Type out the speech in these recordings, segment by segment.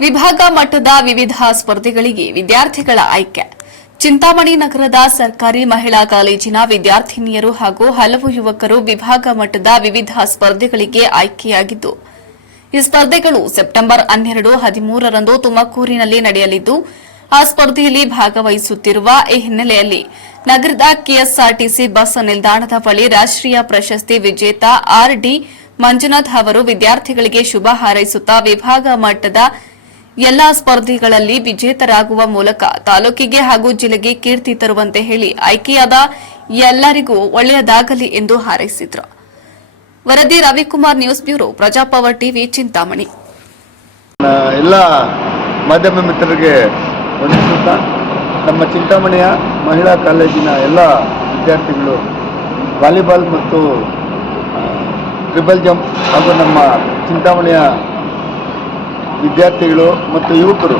ವಿಭಾಗ ಮಟ್ಟದ ವಿವಿಧ ಸ್ಪರ್ಧೆಗಳಿಗೆ ವಿದ್ಯಾರ್ಥಿಗಳ ಆಯ್ಕೆ. ಚಿಂತಾಮಣಿ ನಗರದ ಸರ್ಕಾರಿ ಮಹಿಳಾ ಕಾಲೇಜಿನ ವಿದ್ಯಾರ್ಥಿನಿಯರು ಹಾಗೂ ಹಲವು ಯುವಕರು ವಿಭಾಗ ಮಟ್ಟದ ವಿವಿಧ ಸ್ಪರ್ಧೆಗಳಿಗೆ ಆಯ್ಕೆಯಾಗಿದ್ದು, ಈ ಸ್ಪರ್ಧೆಗಳು ಸೆಪ್ಟೆಂಬರ್ ಹನ್ನೆರಡು, ಹದಿಮೂರರಂದು ತುಮಕೂರಿನಲ್ಲಿ ನಡೆಯಲಿದ್ದು, ಆ ಸ್ಪರ್ಧೆಯಲ್ಲಿ ಭಾಗವಹಿಸುತ್ತಿರುವ ಈ ಹಿನ್ನೆಲೆಯಲ್ಲಿ ನಗರದ ಕೆಎಸ್ಆರ್ಟಿಸಿ ಬಸ್ ನಿಲ್ದಾಣದ ಬಳಿ ರಾಷ್ಟ್ರೀಯ ಪ್ರಶಸ್ತಿ ವಿಜೇತ ಆರ್ಡಿ ಮಂಜುನಾಥ್ ಅವರು ವಿದ್ಯಾರ್ಥಿಗಳಿಗೆ ಶುಭ ಹಾರೈಸುತ್ತಾ ವಿಭಾಗ ಮಟ್ಟದ ಎಲ್ಲಾ ಸ್ಪರ್ಧೆಗಳಲ್ಲಿ ವಿಜೇತರಾಗುವ ಮೂಲಕ ತಾಲೂಕಿಗೆ ಹಾಗೂ ಜಿಲ್ಲೆಗೆ ಕೀರ್ತಿ ತರುವಂತೆ ಹೇಳಿ ಆಯ್ಕೆಯಾದ ಎಲ್ಲರಿಗೂ ಒಳ್ಳೆಯದಾಗಲಿ ಎಂದು ಹಾರೈಸಿದರು. ವರದಿ Ravikumar news bureau, Prajapower TV, Chintamani. ಎಲ್ಲ ಮಾಧ್ಯಮ ಮಿತ್ರರಿಗೆ ನಮ್ಮ ಚಿಂತಾಮಣಿಯ ಮಹಿಳಾ ಕಾಲೇಜಿನ ಎಲ್ಲ ವಿದ್ಯಾರ್ಥಿಗಳು ವಾಲಿಬಾಲ್ ಮತ್ತು ಟ್ರಿಬಲ್ ಜಂಪ್ ಹಾಗೂ ನಮ್ಮ ಚಿಂತಾಮಣಿಯ ವಿದ್ಯಾರ್ಥಿಗಳು ಮತ್ತು ಯುವಕರು.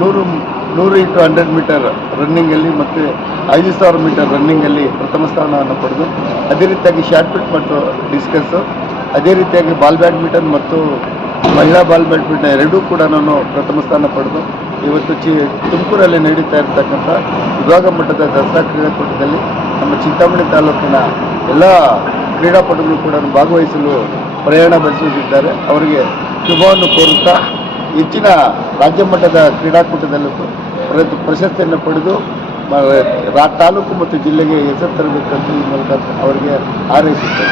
ನೂರು ನೂರು ಇಂಟು ಹಂಡ್ರೆಡ್ ಮೀಟರ್ ರನ್ನಿಂಗಲ್ಲಿ ಮತ್ತು ಐದು ಸಾವಿರ ಮೀಟರ್ ರನ್ನಿಂಗಲ್ಲಿ ಪ್ರಥಮ ಸ್ಥಾನವನ್ನು ಪಡೆದು, ಅದೇ ರೀತಿಯಾಗಿ ಶಾರ್ಟ್ ಪಿಟ್ ಮತ್ತು ಡಿಸ್ಕಸ್ಸು ಅದೇ ರೀತಿಯಾಗಿ ಬಾಲ್ ಬ್ಯಾಡ್ಮಿಂಟನ್ ಮತ್ತು ಮಹಿಳಾ ಬಾಲ್ ಬ್ಯಾಡ್ಮಿಂಟನ್ ಎರಡೂ ಕೂಡ ನಾನು ಪ್ರಥಮ ಸ್ಥಾನ ಪಡೆದು, ಇವತ್ತು ಚಿ, ತುಮಕೂರಲ್ಲಿ ನಡೀತಾ ಇರತಕ್ಕಂಥ ವಿಭಾಗ ಮಟ್ಟದ ದಸರಾ ಕ್ರೀಡಾಕೂಟದಲ್ಲಿ ನಮ್ಮ ಚಿಂತಾಮಣಿ ತಾಲೂಕಿನ ಎಲ್ಲ ಕ್ರೀಡಾಪಟುಗಳು ಕೂಡ ಭಾಗವಹಿಸಲು ಪ್ರಯಾಣ ಬೆಳೆಸುತ್ತಿದ್ದಾರೆ ಅವರಿಗೆ ಶುಭವನ್ನು ಕೋರುತ್ತಾ ಹೆಚ್ಚಿನ ರಾಜ್ಯ ಮಟ್ಟದ ಕ್ರೀಡಾಕೂಟದಲ್ಲೂ ಪ್ರ- ಪ್ರಶಸ್ತಿಯನ್ನು ಪಡೆದು ತಾಲೂಕು ಮತ್ತು ಜಿಲ್ಲೆಗೆ ಹೆಸರು ತರಬೇಕಂತ ಈ ಮೂಲಕ ಅವರಿಗೆ ಹಾರೈಸುತ್ತೇನೆ.